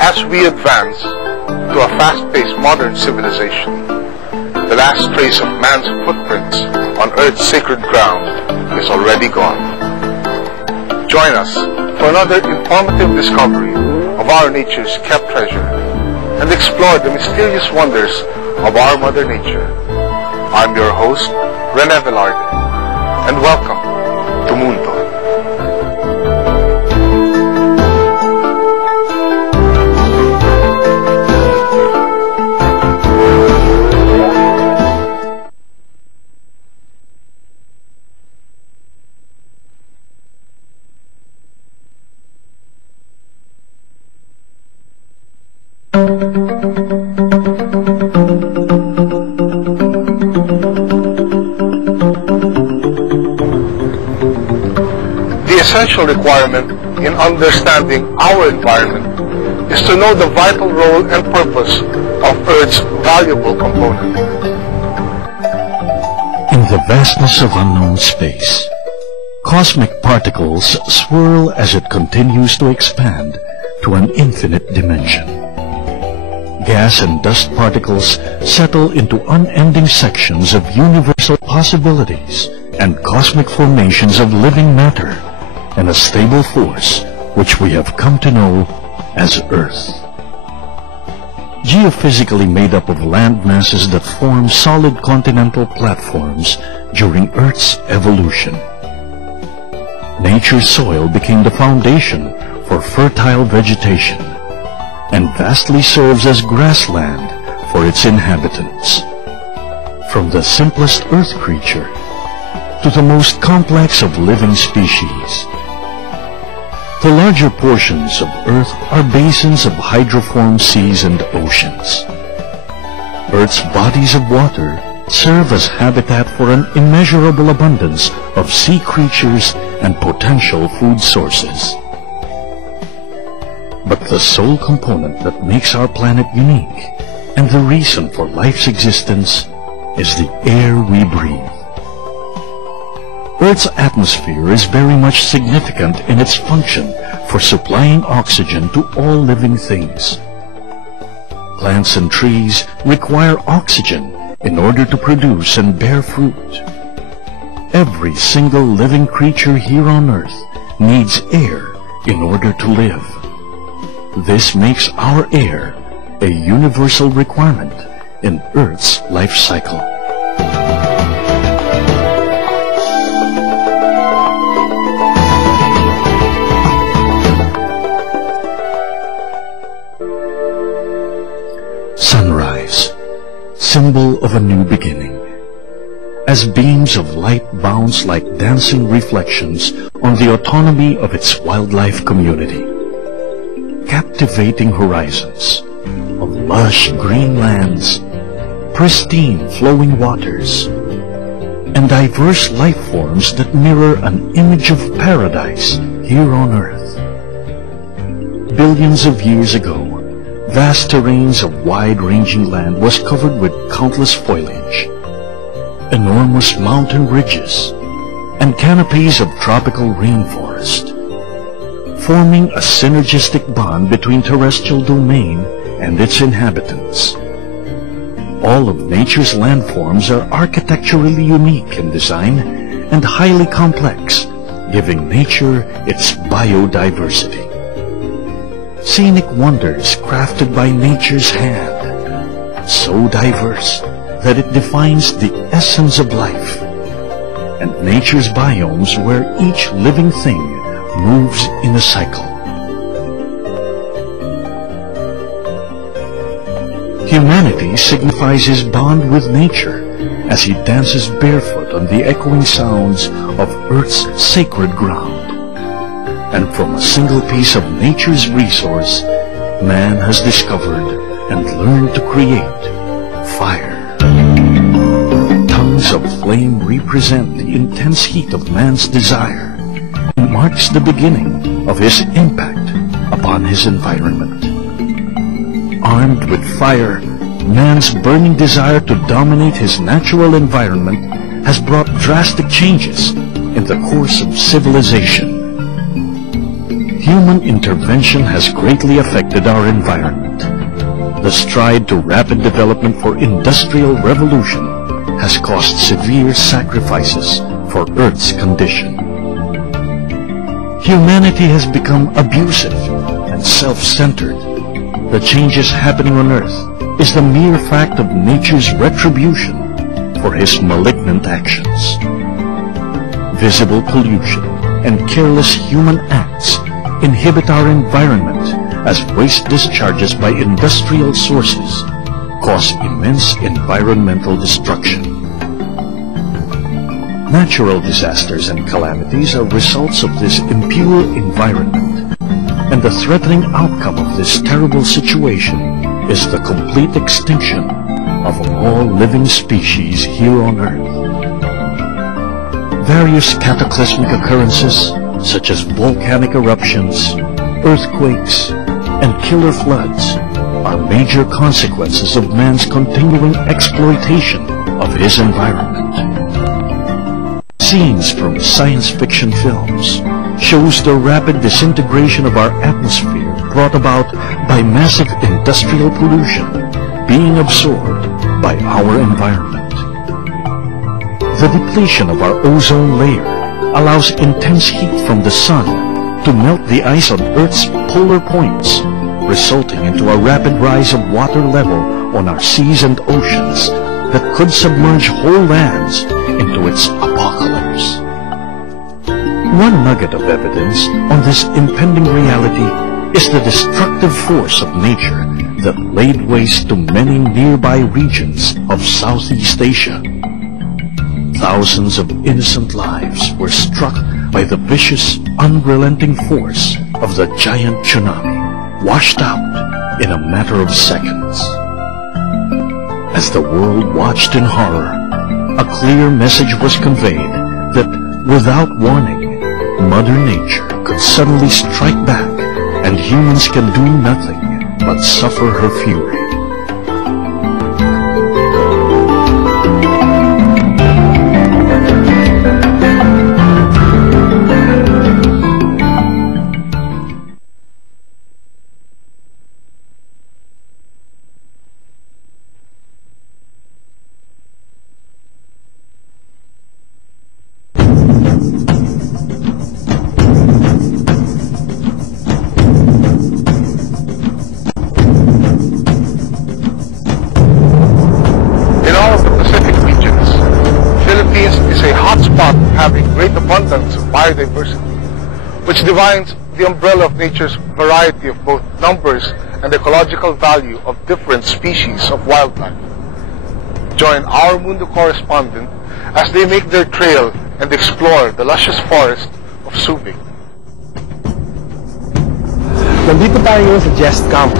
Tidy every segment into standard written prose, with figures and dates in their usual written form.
As we advance to a fast-paced modern civilization, the last trace of man's footprints on Earth's sacred ground is already gone. Join us for another informative discovery of our nature's kept treasure and explore the mysterious wonders of our Mother Nature. I'm your host, Cong.Rene Velarde, and welcome to mUNDO. The essential requirement in understanding our environment is to know the vital role and purpose of Earth's valuable component. In the vastness of unknown space, cosmic particles swirl as it continues to expand to an infinite dimension. Gas and dust particles settle into unending sections of universal possibilities and cosmic formations of living matter and a stable force which we have come to know as Earth. Geophysically made up of land masses that form solid continental platforms during Earth's evolution. Nature's soil became the foundation for fertile vegetation and vastly serves as grassland for its inhabitants. From the simplest earth creature to the most complex of living species, the larger portions of Earth are basins of hydroform seas and oceans. Earth's bodies of water serve as habitat for an immeasurable abundance of sea creatures and potential food sources. But the sole component that makes our planet unique and the reason for life's existence is the air we breathe. Earth's atmosphere is very much significant in its function for supplying oxygen to all living things. Plants and trees require oxygen in order to produce and bear fruit. Every single living creature here on Earth needs air in order to live. This makes our air a universal requirement in Earth's life cycle. Sunrise, symbol of a new beginning. As beams of light bounce like dancing reflections on the autonomy of its wildlife community. Captivating horizons of lush green lands, pristine flowing waters, and diverse life forms that mirror an image of paradise here on Earth. Billions of years ago, vast terrains of wide-ranging land was covered with countless foliage. Enormous mountain ridges, and canopies of tropical rainforest, forming a synergistic bond between terrestrial domain and its inhabitants. All of nature's landforms are architecturally unique in design and highly complex, giving nature its biodiversity. Scenic wonders crafted by nature's hand, so diverse that it defines the essence of life, and nature's biomes where each living thing moves in a cycle. Humanity signifies his bond with nature as he dances barefoot on the echoing sounds of Earth's sacred ground. And from a single piece of nature's resource, man has discovered and learned to create fire. Tongues of flame represent the intense heat of man's desire and marks the beginning of his impact upon his environment. Armed with fire, man's burning desire to dominate his natural environment has brought drastic changes in the course of civilization. Human intervention has greatly affected our environment. The stride to rapid development for industrial revolution has caused severe sacrifices for Earth's condition. Humanity has become abusive and self-centered. The changes happening on Earth is the mere fact of nature's retribution for his malignant actions. Visible pollution and careless human acts inhibit our environment as waste discharges by industrial sources cause immense environmental destruction. Natural disasters and calamities are results of this impure environment, and the threatening outcome of this terrible situation is the complete extinction of all living species here on Earth. Various cataclysmic occurrences, such as volcanic eruptions, earthquakes, and killer floods, are major consequences of man's continuing exploitation of his environment. Scenes from science fiction films shows the rapid disintegration of our atmosphere brought about by massive industrial pollution being absorbed by our environment. The depletion of our ozone layer allows intense heat from the sun to melt the ice on Earth's polar points, resulting into a rapid rise of water level on our seas and oceans that could submerge whole lands into its apocalypse. One nugget of evidence on this impending reality is the destructive force of nature that laid waste to many nearby regions of Southeast Asia. Thousands of innocent lives were struck by the vicious, unrelenting force of the giant tsunami, washed out in a matter of seconds. As the world watched in horror, a clear message was conveyed that, without warning, Mother Nature could suddenly strike back, and humans can do nothing but suffer her fury. Having great abundance of biodiversity, which defines the umbrella of nature's variety of both numbers and ecological value of different species of wildlife. Join our mUNDO correspondent as they make their trail and explore the luscious forest of Subic. Nandito tayo ngayon sa Jest Camp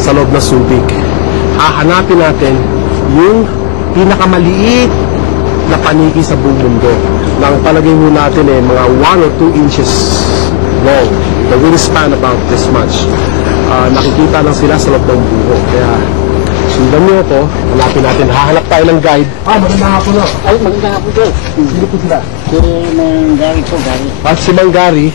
sa loob ng Subic. Hahanapin natin yung pinakamaliit na paniki sa buong mundo. Na ang palagay mo natin mga 1 or 2 inches long. The wingspan about this much. Nakikita lang sila sa loob ng buho. Kaya sundan nyo kasama ko. Hanapin natin. Hahanap tayo ng guide. Magandang hapon na. Ay, magandang hapon po. Sino po sila? Si Mang Gary po, Gary. At si Mang Gary.